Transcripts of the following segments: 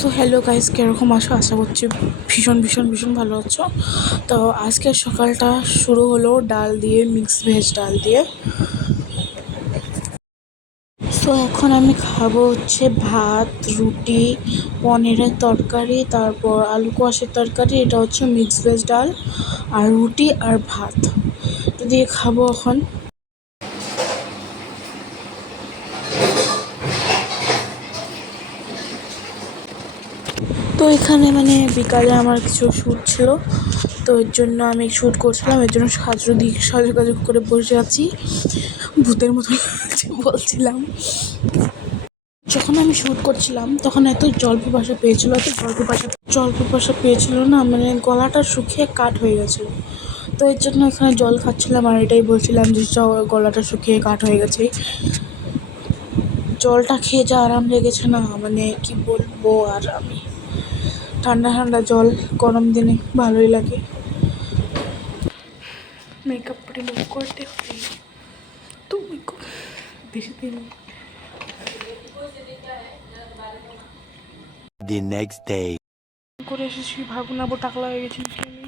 So hello guys, কীরকম আছো? আশা করছি ভীষণ ভীষণ ভীষণ ভালো আছো। তো আজকের সকালটা শুরু হলো ডাল দিয়ে, মিক্স ভেজ ডাল দিয়ে। সো এখন আমি খাবো হচ্ছে ভাত, রুটি, পনিরের তরকারি, তারপর আলু কোয়াশের তরকারি। এটা হচ্ছে মিক্স ভেজ ডাল আর রুটি আর ভাত, এটা দিয়ে খাবো এখন। তো এখানে বিকালে আমার কিছু শ্যুট ছিল, তো এর জন্য আমি শ্যুট করছিলাম, এর জন্য সাজুকাজু করে বসে আছি, ভূতের মতো লাগছে বলছিলাম। যখন আমি শ্যুট করছিলাম তখন এত জল পিপাসা পেয়েছিল না, গলাটা শুকিয়ে কাঠ হয়ে গেছিলো। তো এর জন্য এখানে জল খাচ্ছিলাম আর এটাই বলছিলাম যে গলাটা শুকিয়ে কাঠ হয়ে গেছে। জলটা খেয়ে যা আরাম লেগেছে না, কি বলবো। আর আমি ঠান্ডা ঠান্ডা জল গরম দিনে ভালোই লাগে। মেকআপ রিমুভ করতে হবে তো বেশি দিন। The next day. করে এসেছি, ভাবনাবো টাকলা হয়ে গেছি। আমি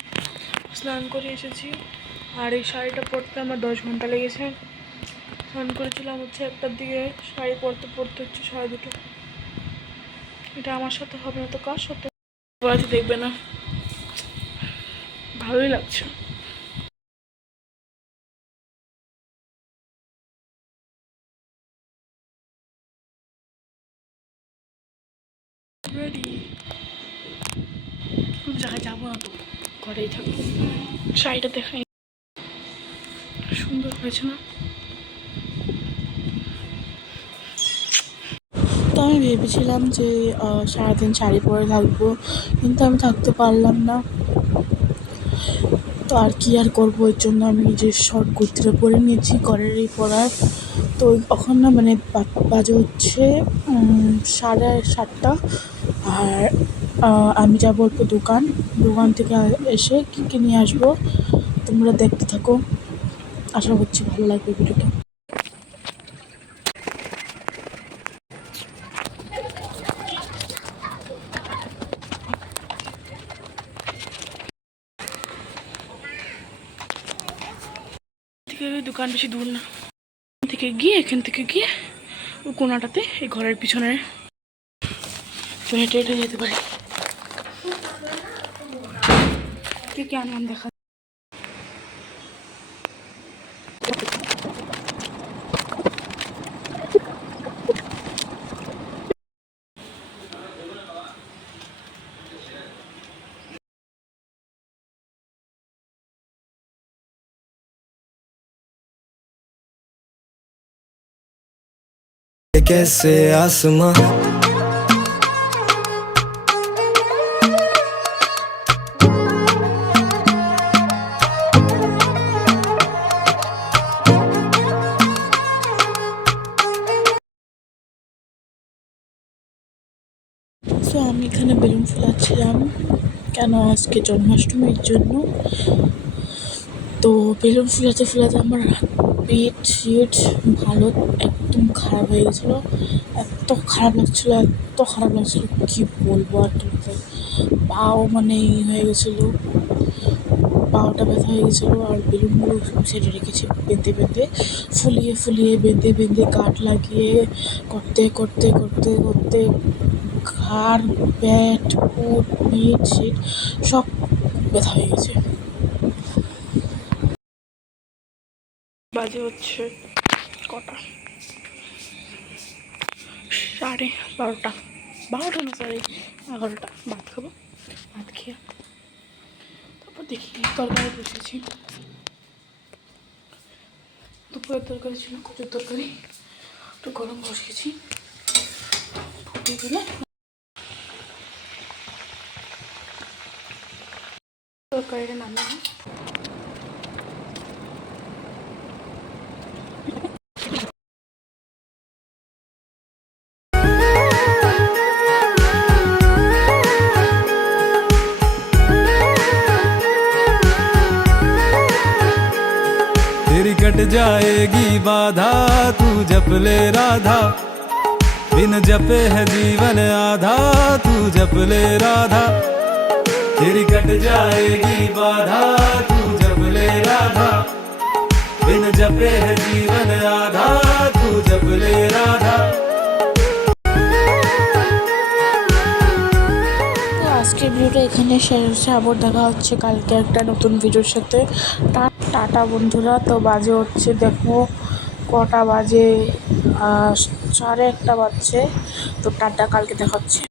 স্নান করে এসেছি আর এই শাড়িটা পরতে আমার 10 ঘন্টা লেগেছে। স্নান করেছিলাম হচ্ছে 1টার দিকে, শাড়ি পরতে পরতে হচ্ছে 2:30। এটা আমার সাথে হবে না তো কার সাথে? দেখবে না, ভালোই লাগছে। রেডি, জায়গায় যাবো না তো, ঘরেই থাকবো। শাড়িটা দেখাই, সুন্দর হয়েছে না? তো আমি ভেবেছিলাম যে সারাদিন শাড়ি পরে থাকবো, কিন্তু আমি থাকতে পারলাম না। তো আর কি আর করবো, এর জন্য আমি নিজের শর্ট কুর্তিটা পরে নিয়েছি ঘরেরই পরার। তো এখন না বাজে হচ্ছে 7:30। আর আমি যা বলবো দোকান থেকে এসে কী কী নিয়ে আসবো তোমরা দেখতে থাকো, আশা করছি ভালো লাগবে ভিডিওটা। দোকান বেশি দূর না, এখান থেকে গিয়ে ওই কোনাটাতে, এই ঘরের পিছনে তো হেঁটে হেঁটে যেতে পারি। কে আনলাম দেখা। कैसे आसमां সো আমি এখানে বেলুন ফোলাচ্ছিলাম, কেন আজকে জন্মাষ্টমীর জন্য। তো বেলুন ফুলাতে ফুলাতে আমার পেট ভালো একদম খারাপ হয়ে গেছিলো। এত খারাপ লাগছিলো কী বলবো। আর তোমাদের পাও হয়ে গেছিলো, পাওটা ব্যথা হয়ে গেছিলো। আর বেলুনগুলো সেটে রেখেছি ফুলিয়ে বেঁধে গাঁট লাগিয়ে করতে ঘাড়, পেট, পিঠ সব ব্যথা হয়ে গেছে। বাজে হচ্ছে কটা, 12:30 না, 11:30। ভাত খাবো, ভাত খেয়ে তারপর দেখি তরকারি বসেছি। দুপুরের তরকারি ছিল কচুর তরকারি, একটু গরম বসিয়েছি, ফুটিয়ে দিলে তরকারিটা নামিয়ে। तेरी कट जाएगी बाधा तू जप ले राधा बिन जपे है जीवन आधा, तू जप ले राधा, तेरी कट जाएगी बाधा, तू जप ले राधा, बिन जपे है जीवन आधा, तू जप ले राधा। তো আজকের ভিডিওটা এখানে শেষ হচ্ছে, আবার দেখা হচ্ছে কালকে একটা নতুন ভিডিওর সাথে। টাটা বন্ধুরা। তো বাজে হচ্ছে, দেখো কটা বাজে, 1:30 বাজছে। তো টাটা, কালকে দেখা হচ্ছে।